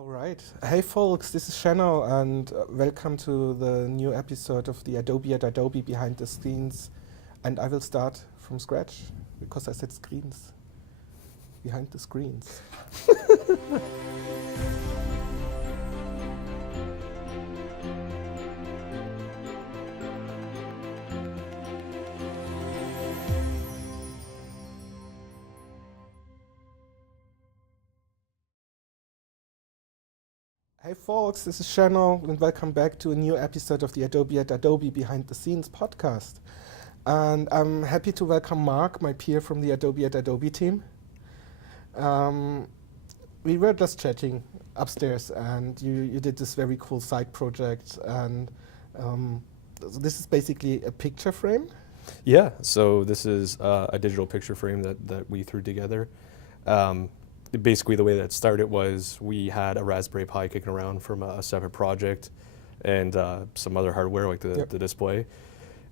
All right. Hey folks, this is Shanno and welcome to the new episode of the Adobe at Adobe Behind the Scenes. And I will start from scratch because I said screens. Behind the screens. Hey folks, this is Shanno and welcome back to a new episode of the Adobe at Adobe Behind the Scenes podcast. And I'm happy to welcome Mark, my peer from the Adobe at Adobe team. We were just chatting upstairs and you did this very cool side project, and this is basically a picture frame. Yeah, so this is a digital picture frame that we threw together. Basically the way that started was we had a Raspberry Pi kicking around from a separate project and some other hardware like the display.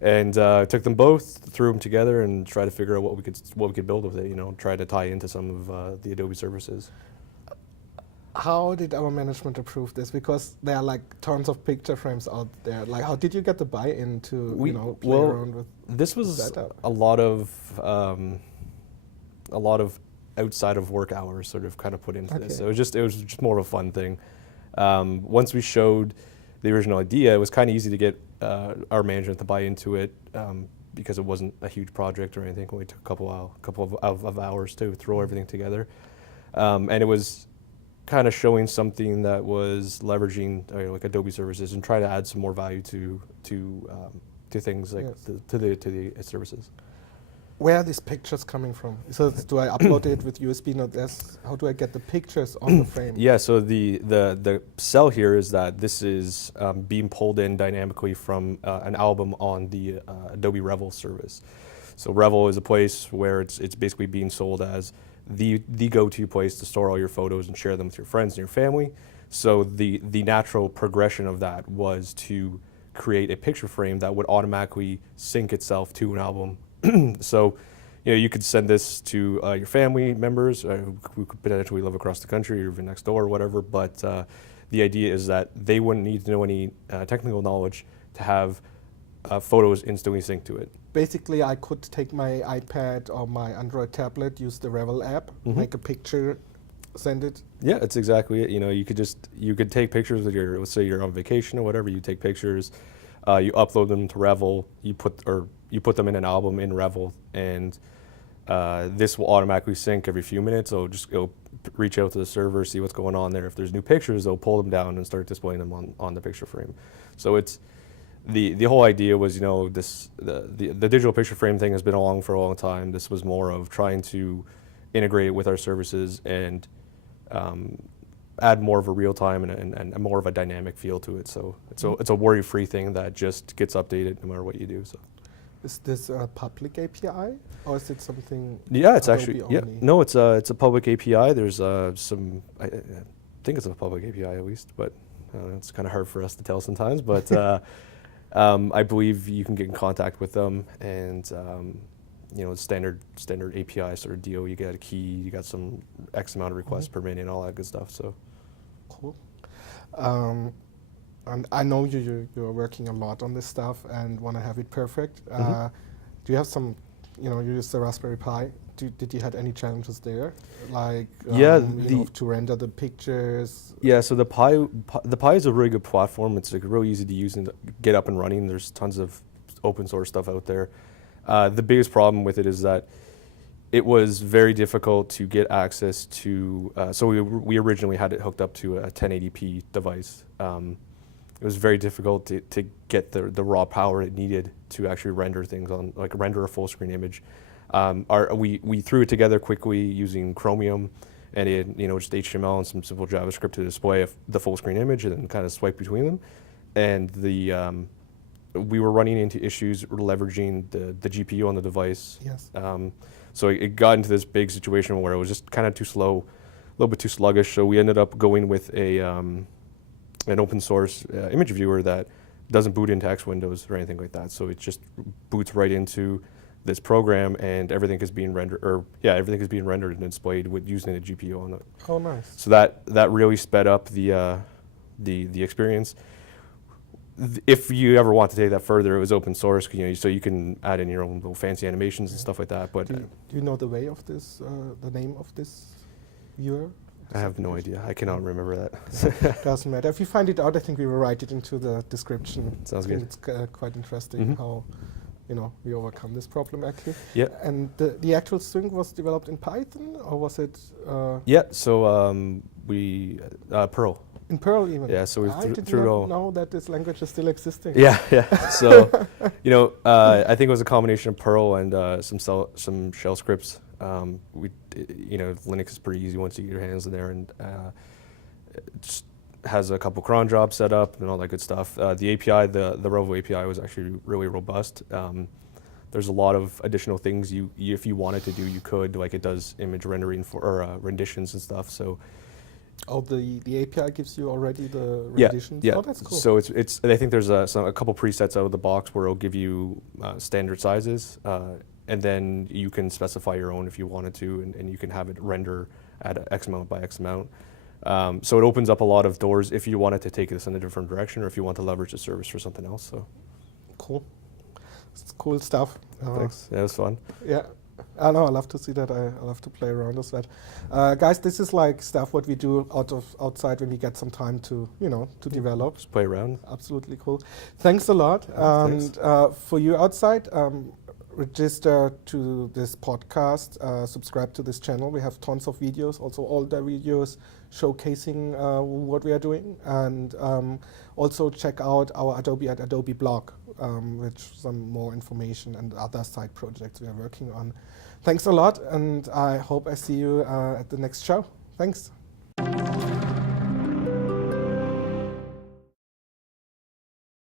And took them both, threw them together, and tried to figure out what we could build with it. You know, try to tie into some of the Adobe services. How did our management approve this? Because there are like tons of picture frames out there. Like, how did you get the buy-in to play around with? This was a lot of outside of work hours sort of kind of put into this. So it was just more of a fun thing. Once we showed the original idea, it was kind of easy to get our management to buy into it because it wasn't a huge project or anything. It only took a couple of hours to throw everything together. And it was kind of showing something that was leveraging like Adobe services and try to add some more value to things like to the services. Where are these pictures coming from? So do I upload it with USB Node.js? How do I get the pictures on the frame? Yeah, so the sell here is that this is being pulled in dynamically from an album on the Adobe Revel service. So Revel is a place where it's basically being sold as the go-to place to store all your photos and share them with your friends and your family. So the natural progression of that was to create a picture frame that would automatically sync itself to an album. So, you could send this to your family members who could potentially live across the country or even next door or whatever, but the idea is that they wouldn't need to know any technical knowledge to have photos instantly synced to it. Basically, I could take my iPad or my Android tablet, use the Revel app, make a picture, send it. Yeah, that's exactly it. You could take pictures with let's say you're on vacation or whatever, you take pictures, you upload them to Revel, you put them in an album in Revel, and this will automatically sync every few minutes. So it'll reach out to the server, see what's going on there. If there's new pictures, they'll pull them down and start displaying them on the picture frame. So it's the whole idea was, the digital picture frame thing has been along for a long time. This was more of trying to integrate it with our services and add more of a real time and more of a dynamic feel to it. So it's a worry-free thing that just gets updated no matter what you do. So. Is this a public API or is it something? Yeah, it's Adobe actually only? No, it's a public API. There's some I think it's a public API at least, but it's kind of hard for us to tell sometimes. But I believe you can get in contact with them, and standard API sort of deal. You get a key, you got some X amount of requests per minute, and all that good stuff. So cool. And I know you're working a lot on this stuff and want to have it perfect. Do you have some, you use the Raspberry Pi. Did you had any challenges there? Like, to render the pictures? Yeah, so the Pi is a really good platform. It's like really easy to use and get up and running. There's tons of open source stuff out there. The biggest problem with it is that it was very difficult to get access to, so we originally had it hooked up to a 1080p device. It was very difficult to get the raw power it needed to actually render things on, like render a full screen image. We threw it together quickly using Chromium, and it just HTML and some simple JavaScript to display the full screen image and then kind of swipe between them. And we were running into issues leveraging the GPU on the device. Yes. So it got into this big situation where it was just kind of too slow, a little bit too sluggish. So we ended up going with an open source image viewer that doesn't boot into X windows or anything like that. So it just boots right into this program, and everything is being rendered, everything is being rendered and displayed with using the GPU on it. Oh, nice. So that really sped up the experience. If you ever want to take that further, it was open source, so you can add in your own little fancy animations and stuff like that. But do you know the way of this, the name of this viewer? I have no idea. I cannot remember that. Doesn't matter. If you find it out, I think we will write it into the description. Sounds I think good. It's quite interesting how we overcome this problem actually. Yeah. And the actual string was developed in Python, or was it? Yeah. So we Perl. In Perl even. Yeah. So we I did threw it all. not know that this language is still existing. Yeah. Yeah. So I think it was a combination of Perl and some shell scripts. Linux is pretty easy once you get your hands in there, and it just has a couple cron jobs set up and all that good stuff. The API, the Revel API, was actually really robust. There's a lot of additional things if you wanted to do, you could, like it does image rendering or renditions and stuff. So. Oh, the API gives you already the renditions? Yeah. Oh, that's cool. So it's I think there's a couple presets out of the box where it'll give you standard sizes, and then you can specify your own if you wanted to, and you can have it render at X amount by X amount. So it opens up a lot of doors if you wanted to take this in a different direction, or if you want to leverage the service for something else. So cool. It's cool stuff. Thanks. Yeah, it was fun. Yeah. I know, I love to see that. I love to play around with that. Guys, this is like stuff what we do outside when we get some time to, to develop. Just play around. Absolutely cool. Thanks a lot. Thanks. And for you outside, register to this podcast, subscribe to this channel. We have tons of videos, also older videos showcasing what we are doing. And also check out our Adobe Adobe blog, which some more information and other side projects we are working on. Thanks a lot, and I hope I see you at the next show. Thanks.